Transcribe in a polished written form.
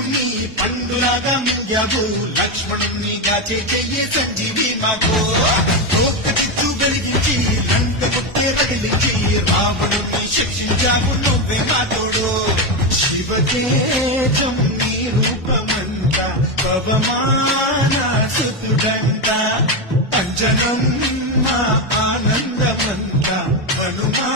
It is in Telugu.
శత్రుణ్ణి పండులాగా మింగావు, లక్ష్మణుణ్ణి గాచే చెయ్యే సంజీవి మాకు. తోకటిచ్చు వెలిగించి లంక కొట్టే రగిలించి రావణుణ్ణి శిక్షించావు నువ్వే మా తోడు. శివతేజం నీ రూపమంట, పవమాన సుతుడంట, అంజనం మా ఆనందమంత, హనుమా